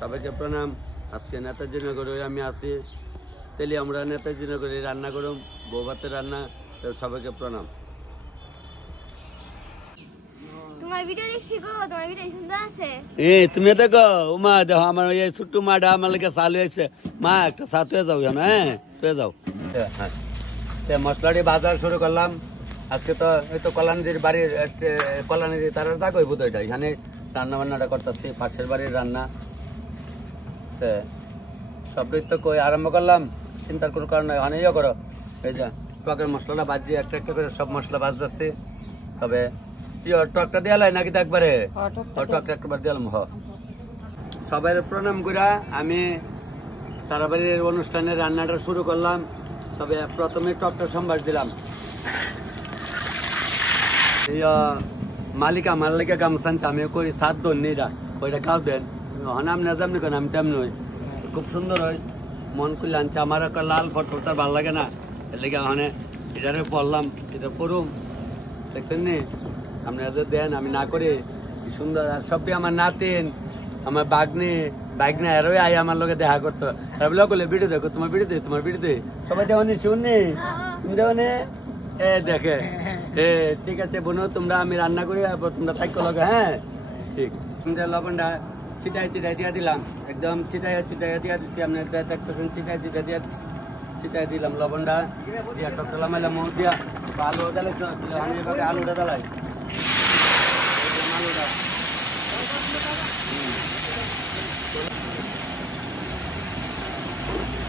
সবাইকে প্রণাম। আজকে নেতাজি নগরে আমি আছি, তেলি আমরা নেতাজি নগরে রান্না করুম, বউ ভাতের রান্না। তো সবাইকে প্রণাম। তুমি দেখো উমা দেখো আমার এই ছোট্ট মাটা আমার লেগে চালু হয়েছে। মা একটা সাথ হয়ে যাও জানো, হ্যাঁ তুই যাও। মশলাটি বাজার শুরু করলাম। আজকে তো এই তো কল্যাণীর বাড়ির কল্যাণীর তার দাগ বোধ এটা এখানে রান্না বান্নাটা করতেছি, পাশের বাড়ির রান্না। সবটাই তো কই আরম্ভ করলাম, চিন্তার কোনো কারণ নয়। অনেক করো এই যে টকের মশলাটা বাজি একটা একটা করে সব মশলা বাজ যাচ্ছে। তবে টকটা দেওয়া নাকি তো একবারে টকটা একবার দিলাম। সবাই প্রণাম করা আমি তারাবাড়ির অনুষ্ঠানে রান্নাটা শুরু করলাম। তবে প্রথমে টকটা সম্বাস দিলাম। মালিক আমার লেগে গামছান আমি কই সাত দন নেই ওইটা খাও দেন হনাম না যেমনি কেন আমি তেমনি হই, খুব সুন্দর হয়। মন করলে আনছে আমার একটা লাল ফটো তার ভালো লাগে না, এর লেগে ওখানে এটারে পড়লাম, এটা পড়ুম। দেখছেন নি আপনারা যে দেন আমি না করি কি সুন্দর। আর সবটি আমার নাতিন আমার বাগনে এরও আই আমার লোকে দেখা করতো। বলে বলে ভিডিও দেখো, তোমার ভিডিও দে সবাই দেওয়ানি শুননি, তুমি দেওয়ানে এ দেখে এ ঠিক আছে বোনো তোমরা আমি রান্না করি তোমরা থাকো লগে। হ্যাঁ ঠিক। লবণটা ছিটাই দিয়া দিলাম, একদম ছিটাই দিয়া দিচ্ছি। আপনি দেখতেছেন ছিটাই দিলাম লবণটা দিয়া টকলা মাইলাম মুখ দিয়া আলু ডালাই আলুটা ডালাই আলুটা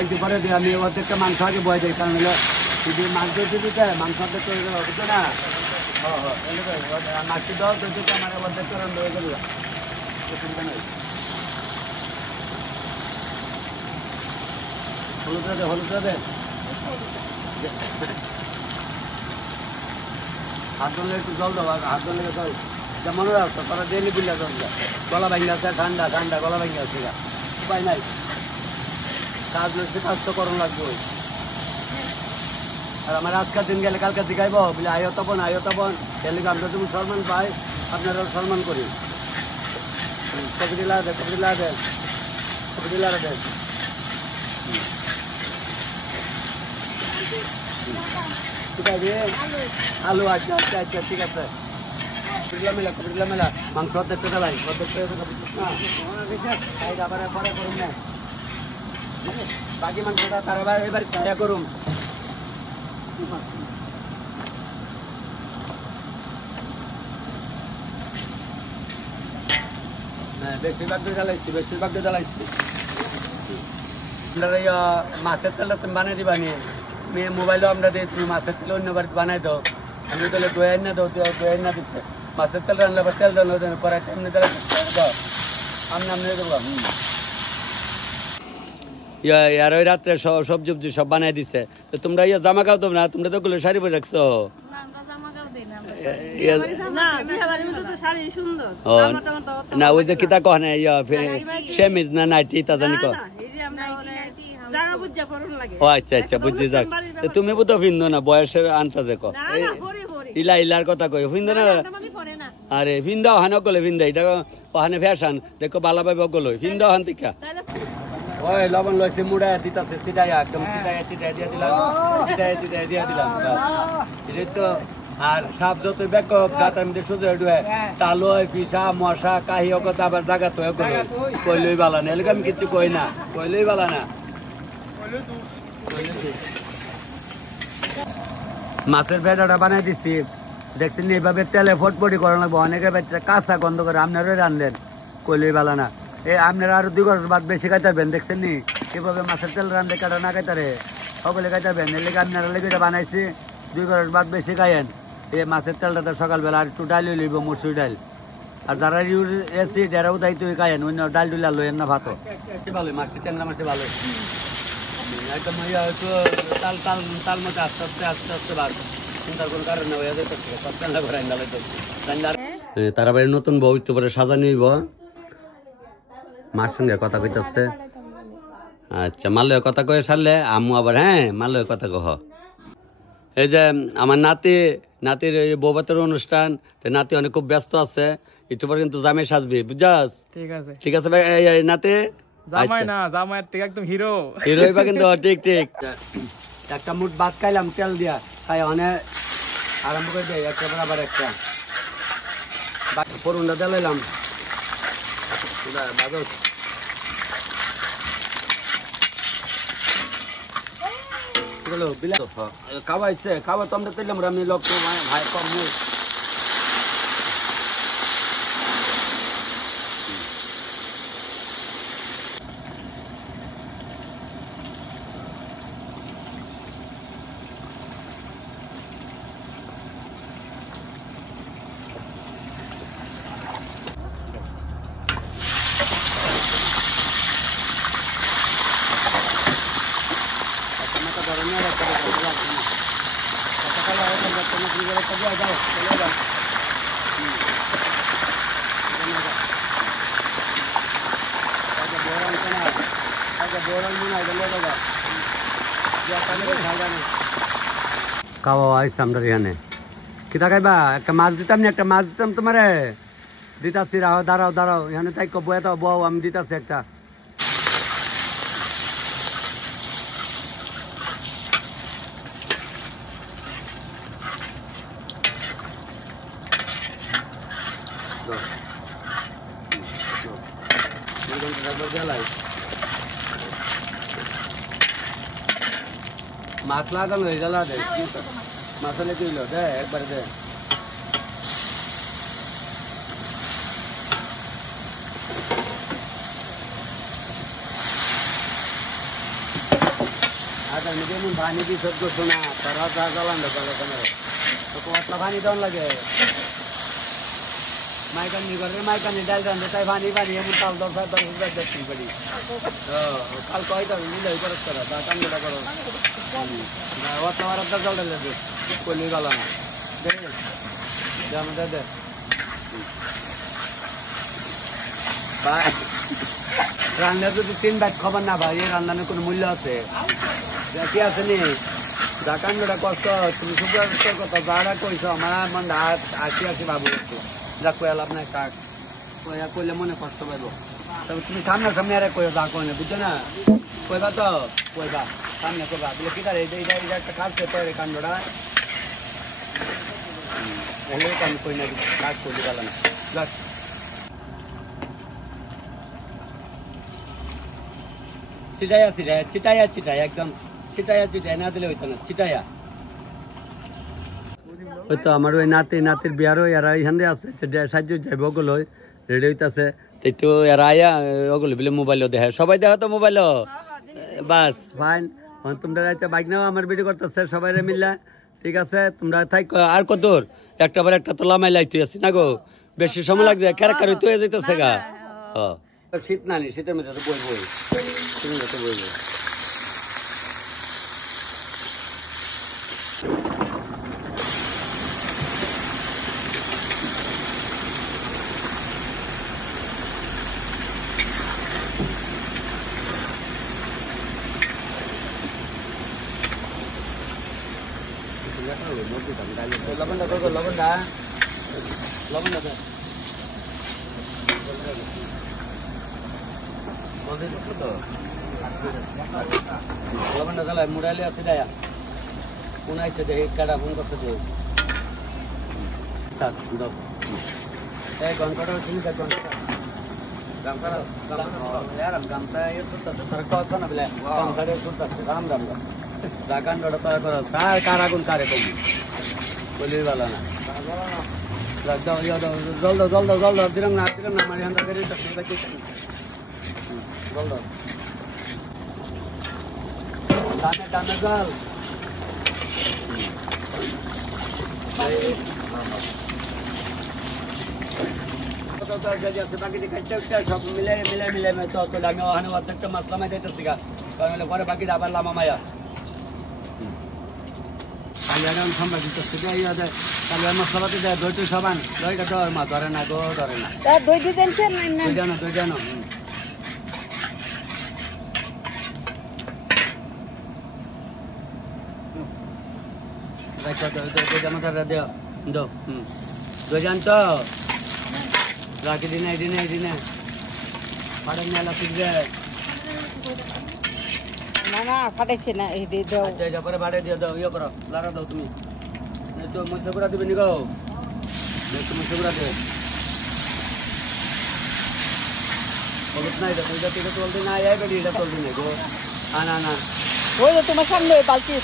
একটু পরে দিয়ে আমি অর্ধেকটা মাংস আগে বয়ে দিই, কারণ হলো যদি মাংস দিতে মাংস অর্ধেক বুঝছো না। মাছটি দাও তো আমার অর্ধেক করে হয়ে গেল, অসুবিধা নেই। হলুদ দে হাত ধরলে একটু জল দাও, হাত ধরলে জল যেমন রাখতো তারা ডেলি বিল্লা জল গলা ভাঙি আছে, ঠান্ডা গলা ভাঙি আছে, উপায় নাই। কাজ তো করণ লাগবে। আর আমার আজকাল দিন গেলে কালকে শিখাইব বলে আয়তপন এর লিগে আমরা তুমি সম্মান পাই, আপনারা সম্মান করি। আলু আচ্ছা ঠিক আছে। মেলা মাংস অর্ধেকটা দেলাই আবার পরে করুন না, বাকি মাংসটা তার এবার ছায়া করুন। বেশিরভাগ জ্বালাইছি। মাছের তেলটা তুমি বানিয়ে দিবা নি, মেয়ে মোবাইলও আমরা দিই, তুমি মাছের তেল অন্য বাড়িতে বানাই দাও। আমি তাহলে দোয়াই না দিচ্ছে মাছের তেল রান্না বা তেল দেন করাই এমনি দাও আমি দেবো। আর ওই রাত্রে সবজি সব বানাই দিছে। তো তোমরা জামা কাও তো না, তোমরা তো গুলো শাড়ি পরে রাখছো। না ওই যে কিতা কহ না সেমিজ না নাইটি তা জানি কহ। ও আচ্ছা বুঝছি যাক। তুমি তো ভিন্দো না বয়সের আন্তাজে কহ ইলার কথা কই ভিন্দো না। আরে ভিন্দা হানো গলে ভিন্দা এটা ওখানে ফ্যাশন দেখো বালা ভাই বগল ভিন্দা হান টিকা। ওই লবণ লইছে মুড়া দিতাছে সিটাই একদম চিটাই দিয়া দিলাম এই তো। আর সাপ যত ব্যাক গাতার মধ্যে সোজা ডুয়ে তালুয় পিসা মশা কাহি অগত আবার জায়গা তো কইলই বালা না, এলাকা আমি কিছু কই না, কইলই বালা না। মাছের ভেড়াটা বানাই দিচ্ছি দেখছেন, এইভাবে তেলে ফটফটি করা লাগবো। অনেকে কাঁচা গন্ধ করে আপনারাই রানলেন, কইলই বালা না। এই আপনারা আরো 2 ঘর বাদ বেশি খাইতেবেন, দেখছেন নি এভাবে মাছের তেল রান্ধে কাটা না খাইতারে সকলে খাইতেবেন। এর লেগে আপনারা লেগে বানাইছি 2 ঘর বাদ বেশি খাইয়েন। এই মাছের তেলটা তো সকালবেলা আর একটু ডাল লইব, মুসুর ডাল। আর যারা এসি যারাও দায়িত্ব খাইয়েন অন্য ডাল ডুলা লইয়েন না ভাত ভালো। মাছটি টেন্ডা মাছটি ভালো একদম তাল মতো আস্তে ভাত চিন্তা কোন কারণ হয়ে যেতে সব টেন্ডা করে তারা বাড়ি নতুন বউ একটু পরে সাজা নিব। মার সঙ্গে কথা কইতেছে। আচ্ছা মালয় কথা কয়ে সারলে আম্মু আবার হ্যাঁ মালয় কথা কহ। এই যে আমার নাতির বৌভাতের অনুষ্ঠান, নাতি অনেক খুব ব্যস্ত আছে, একটু পর কিন্তু জামাই সাজবি, বুঝছাস? ঠিক আছে ভাই নাতি, জামাই না জামাইয়ের থেকে একদম হিরো হিরো হইবা কিন্তু। ঠিক ঠিক, একটা মুঠ ভাত খাইলাম তেল দিয়া, খাই অনেক আরম্ভ করে দেয় একটা পর আবার একটা ফোরনটা জ্বালাইলাম খাওয়াইছে, খাওয়া তো আমরা তেলাম আমি লোক ভাই কম খাওয়া আইসা আমরা এখানে কিতা খাইবা? একটা মাছ দিতাম না, একটা মাছ দিতাম তোমারে, দিতাছি। রাও দাঁড়াও দাঁড়াও, এখানে তাই বয়ে দাও, বউ আমি দিতাছি একটা। মাছ লাগানো হয়ে গেল, মাছলে কিলো দে একবারে দে। আচ্ছা নিজে পানি দিয়ে সব করছো না, তারা যা জ্বালান কতটা পানি দেওয়ান লাগে। মাইকানি করে মাইকানি ডাল রান্ধে তাই পানি পানি এমন তাল 10,000 দেখতে পারি। কাল কয়টা মিলে করো তারা তা কান্ডটা করো অত আর জল ঢেলে কলি গেল না আমাদের দে রান্নার যদি 3 ভাগ খবর না ভাই, এই রান্নার কোনো মূল্য আছে কি আছে নি? যা কান্ডটা কষ্ট তুমি সুপার কথা যারা কইছো আমার মন আসি ভাবু যা কয়ে লাভ নাই, কাক কয়া কইলে মনে কষ্ট পাইব। তবে তুমি সামনে সামনে আর কয়ে যা কয় না, বুঝছো না? কইবা তো কইবা সামনে কইবা বলে কি তার এইটা একটা কাজ করতে হবে কাণ্ডটা হলে আমি কই না কাজ করতে গেল না। ছিটাইয়া ছিটাইয়া ছিটাইয়া ছিটাইয়া একদম ছিটাইয়া ছিটাইয়া না দিলে হইতো না, ছিটাইয়া। ওই তো আমার ওই নাতির বিয়ারও এরা এখান দিয়ে আছে, সাহায্য যাইব ওগুলো রেডি হইতেছে, একটু এরা আয়া ওগুলো বলে মোবাইলও দেখে, সবাই দেখো তো মোবাইলও, বাস ফাইন। তোমরা বাইক নাও আমার ভিডিও করতেছে সবাই মিললে, ঠিক আছে? তোমরা থাক আর কত একটা বার একটা তো লামাই লাইতে আছি না গো, বেশি সময় লাগছে ক্যারেক্টার হইতে হয়ে যেতেছে গা। শীত না নি, শীতের মধ্যে তো বইবই, শীতের মধ্যে বইবই। লবণটা করবো, লবণটা লবণটা চালাই মুড়াইলে আছে যায়া কোন আইসে দেখে কাটা ফোন করতে দেব এই ঘন্টাটা তুমি গামছা কথা না বলে রাম রাম রাগান্ডটা তৈরি করো, কার আগুন কারে কম বলি ভালো না। জল দাও দিলাম না মানে জল দাও ডানে জল সব মিলাই তো আমি ওখানে অর্ধেকটা মাছ লামাই যাইতেছি গা, কারণ পরে বাকিটা আবার লামা মায়া সম্ভব তাহলে মশলাপাতি দেয় দইটু সবান, দইটা তো মা ধরে না গো, ধরে না দই জানো রাখো তো মতো দিও দাও দুজন তো রাখি দিনে পাড়ে মেলা শিখবে না ফাটাইছে না এই দিয়ে দাও আচ্ছা পরে ভাড়ে দিয়ে দাও ইয়ে করো লারা দাও তুমি তো মশগুড়া দিবে নি গো তুমি মশগুড়া দেবে বলত নাই দেখো এটা থেকে চলতে না আয় বেডি এটা চলতে না গো না ওই যে তোমার সামনে ওই বালতি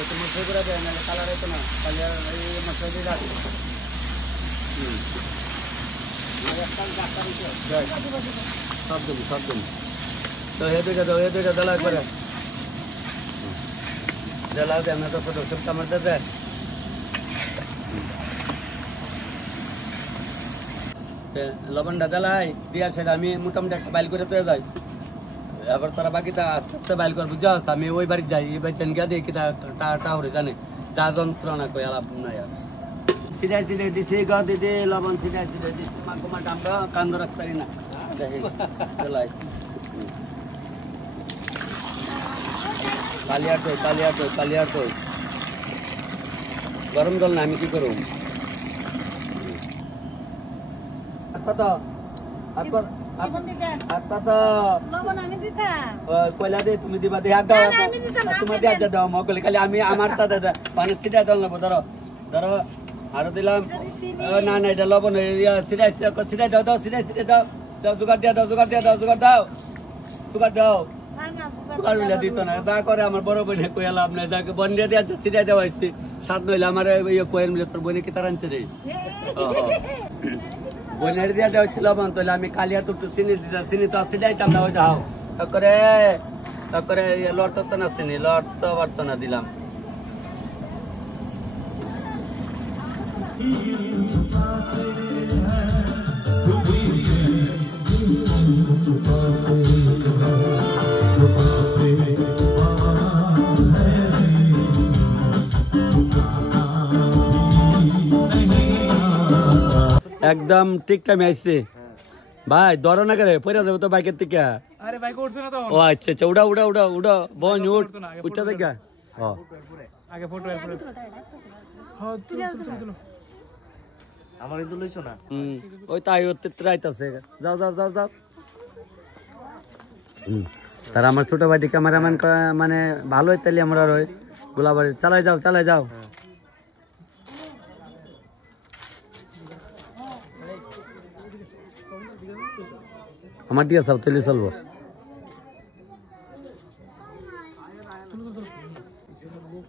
তো মশগুড়া দেয় না কালার হতো না কালার এই মশলা দিয়ে দাও সব দিন তো এ দুইটা দাও একবারে জ্বালাও দেন না তো ফটো সব কামড় দেবে লবণটা জ্বালাই দিয়া সেটা আমি মোটামুটি একটা বাইল করে তো যাই এবার তোরা বাকিটা আস্তে আস্তে বাইল করবো যাও আমি ওই বাড়ি যাই এই বাড়ি গিয়ে দেখি কিতা টাউরে জানে যা যন্ত্রণা কই আলাপ নাই আর সিধাই দিছি গ দিদি লবণ সিধাই দিছি মাকুমা ডাম্বা কান্দ রাখতে পারি না জ্বালাই কালিয়ার তো গরম জল না আমি কি করব কয়লা দে তুমি দিবা দে তোমার দিয়ে দাও মকলে খালি আমি আমার তা দাদা পানি ছিটা জল নেবো ধরো আরো দিলাম না এটা লবণ সিটাই দাও সিটাই দাও জোগাড় দাও দিত না যা করে আমার বড় বোনে কইয়া লাভ নাই যাকে বন্ডিয়া দিয়ে সিটাই দেওয়া হয়েছে সাত নইলে আমার ইয়ে কোয়েল মিলে তোর বোনে কি তার আনছে রে বোনের দিয়ে দেওয়া ছিল লবণ তাহলে আমি কালিয়া তো চিনি তো সিটাইতাম না ওই যাও তারপরে লড়তো তো না চিনি লড়তো পারতো না দিলাম একদম ঠিক টাইমে আসছে ভাই ধরো না করে পড়ে যাবো তো বাইকের থেকে আরে বাইক উঠছে না তো ও আচ্ছা উড়া বোন উঠটা দেখা আগে ফটো হ্যাঁ তুলো আমার ইদু লইছো না ওই তাই ওতে ট্রাইতাছে যাও তার আমার ছোট ভাইটি ক্যামেরাম্যান মানে ভালোই তাইলে আমরা ওই গোলাবাড়ি চালাই যাও আমার দিকে সব তেলে চলবো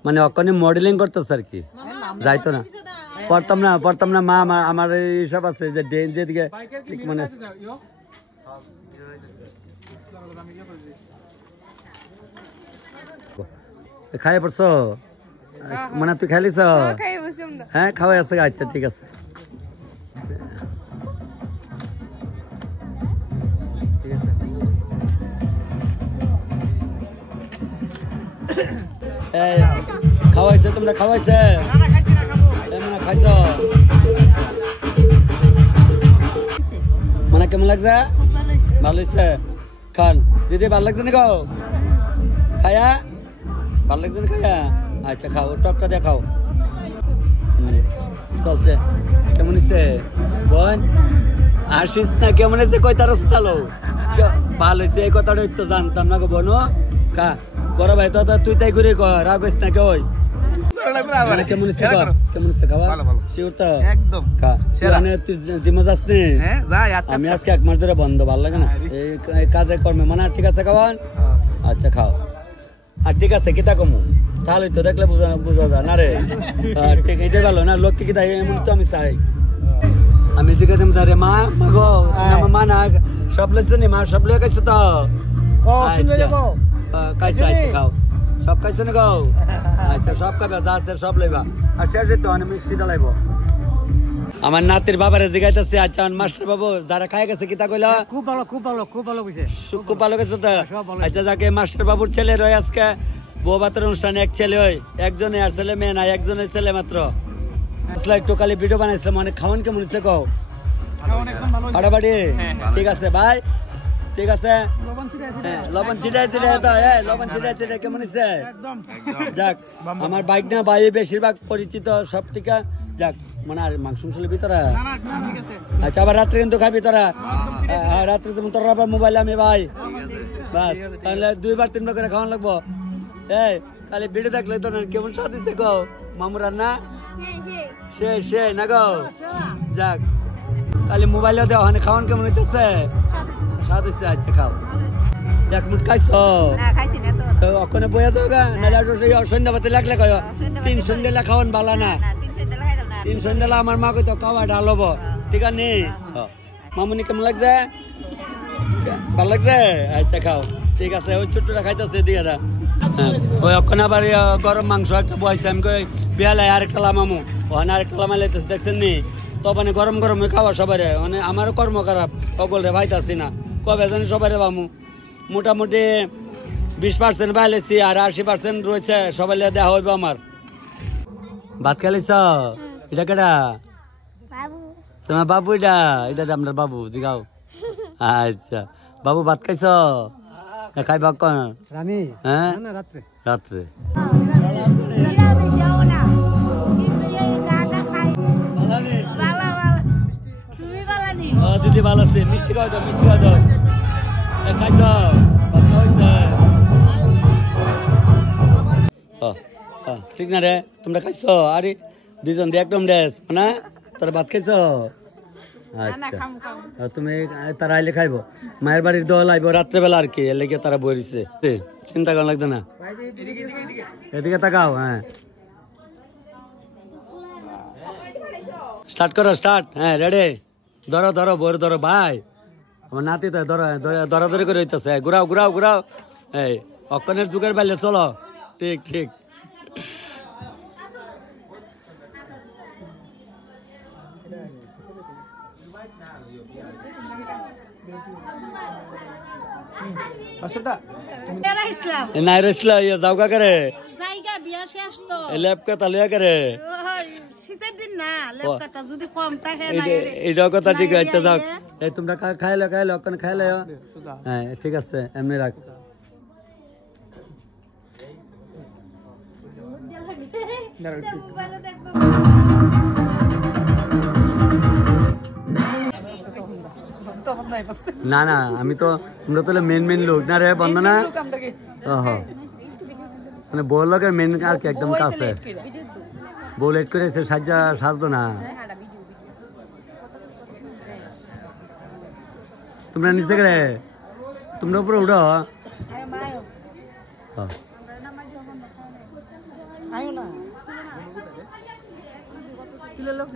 মানে ওখানে মডেলিং করতেছে আর কি যাইতো না পড়তাম না মা আমার এইসব আছে যে ডেন যেদিকে মানে খাই পড়ছো মানে তুই খাইলিস হ্যাঁ খাওয়াই আছে আচ্ছা ঠিক আছে খাওয়াইছে তোমরা খাওয়াইছে খাইছ মানে কেমন লাগছে ভালো হয়েছে খান দিদি ভালো লাগছে না খাও খায়া ভালো লাগছে না খায়া আচ্ছা খাও টকটা দিয়ে খাও চলছে কেমন হয়েছে বোন আসিস না কেমন হয়েছে কই তার তালো ভালো হয়েছে এই কথাটা তো জানতাম না গো বোনো খা বড় ভাই তো তুই তাই ঘুরে কর রাগিস না কেউ কেমন হচ্ছে খাওয়া শিওর তো একদম তুই জিমে যাস নি আমি আজকে 1 মাস ধরে বন্ধ ভালো লাগে না এই কাজে কর্মে মানে ঠিক আছে খাওয়ান আচ্ছা খাও আর ঠিক আছে কিতা কমু তাহলে তো দেখলে বুঝা যায় না রে ঠিক এটাই ভালো না লোককে কিতা এমন তো আমি চাই আমি জিজ্ঞাসা রে মা গো মা না সব লেছে নি মা সব লেগে গেছে তো কাইছে আচ্ছা খাও সব খাইছে না গো আচ্ছা সব খাবে যা আছে সব লইবা আচ্ছা যেতে অনেক মিষ্টি লাইব আমার নাতির বাবারে জিগাইতেছে আচ্ছা মাস্টার বাবু যারা খাই গেছে কিতা কইলা খুব ভালো কইছে খুব ভালো গেছে তো আচ্ছা যাকে মাস্টার বাবুর ছেলে রয় আজকে বউ ভাতের অনুষ্ঠানে এক ছেলে হয় একজনে আর ছেলে মেয়ে নাই একজনের ছেলে মাত্র টোকালি ভিডিও বানাইছিলাম অনেক খাওয়ান কেমন হচ্ছে কও ঠিক আছে ভাই ঠিক আছে লবণ ছিটাই ছিটাই তো লবণ ছিটাই ছিটাই কেমন হচ্ছে যাক আমার বাইক না ভাই বেশিরভাগ পরিচিত সব টিকা যাক মানে আর মাংস মশলা ভিতরে আচ্ছা আবার রাত্রে কিন্তু খাবি তোরা রাত্রে তুমি তোরা আবার মোবাইল আমি ভাই বাস তাহলে 2 বার 3 বার করে খাওয়ান লাগবো এই খালি ভিডিও দেখলে তো না কেমন স্বাদ দিচ্ছে গো মামুরা না সে না গো যাক খালি মোবাইলে দেওয়া হয় খাওয়ান কেমন হইতেছে স্বাদ হচ্ছে আচ্ছা খাও এক মিনিট খাইছো তো ওখানে বইয়া যাও গা নাহলে সন্ধ্যা বাতি লাগলে কয় 3 সন্ধ্যা খাওয়ান ভালো না 3 সন্ধ্যা আমার মা কই তো খাওয়া ঢালবো ঠিক আছে মামুনি কেমন লাগছে ভালো লাগছে আচ্ছা খাও ঠিক আছে ওই ছোট্টটা খাইতেছে দিয়ে দা ওই ওখানে আবার গরম মাংস একটা বয়সে আমি কই বিয়ালে আরেকটা লামামু ওখানে আরেকটা লামাইতেছে দেখছেন নি তো মানে গরম গরম খাওয়া সবাই মানে আমারও কর্ম খারাপ সকল রে ভাইতাছি না কবে জানি সবাই বামু মোটামুটি 20% বাইলেছি আর 80% রয়েছে সবাই দেওয়া হইব আমার ভাত খালিছ এটা কেটা তোমার বাবু এটা আপনার বাবু জিগাও আচ্ছা বাবু ভাত খাইছ খাইবা কন হ্যাঁ রাত্রে দিদি ভালো আছে মিষ্টি খাওয়া দাও খাই দাও ঠিক না রে তোমরা খাইছ আরে দুজন দিয়ে একদম ড্রেস না তোরা ভাত খাইছ আচ্ছা তুমি তারা আইলে খাইবো মায়ের বাড়ির দল আইব রাত্রেবেলা আর কি এলে তারা বইছে চিন্তা করা লাগতো না এদিকে তাকাও হ্যাঁ স্টার্ট করো স্টার্ট হ্যাঁ রেডি ধরো বইর ধরো ভাই আমার নাতি তো ধরাধরি করে হইতেছে ঘুরাও এই অক্ষণের যুগের বাইলে চলো ঠিক যাও কা করে এইটাও কথা ঠিক আছে যাও তোমরা খাইলে ওখানে খাইলে হ্যাঁ ঠিক আছে এমনি রাখ না আমি তো তোমরা তো মেন লোক না রে বন্দনা মানে বউ লোকের মেন আর কি একদম কাছে বউ লেট করে সাজতো না তোমরা নিচে গেলে তোমরা উপরে উঠো লোক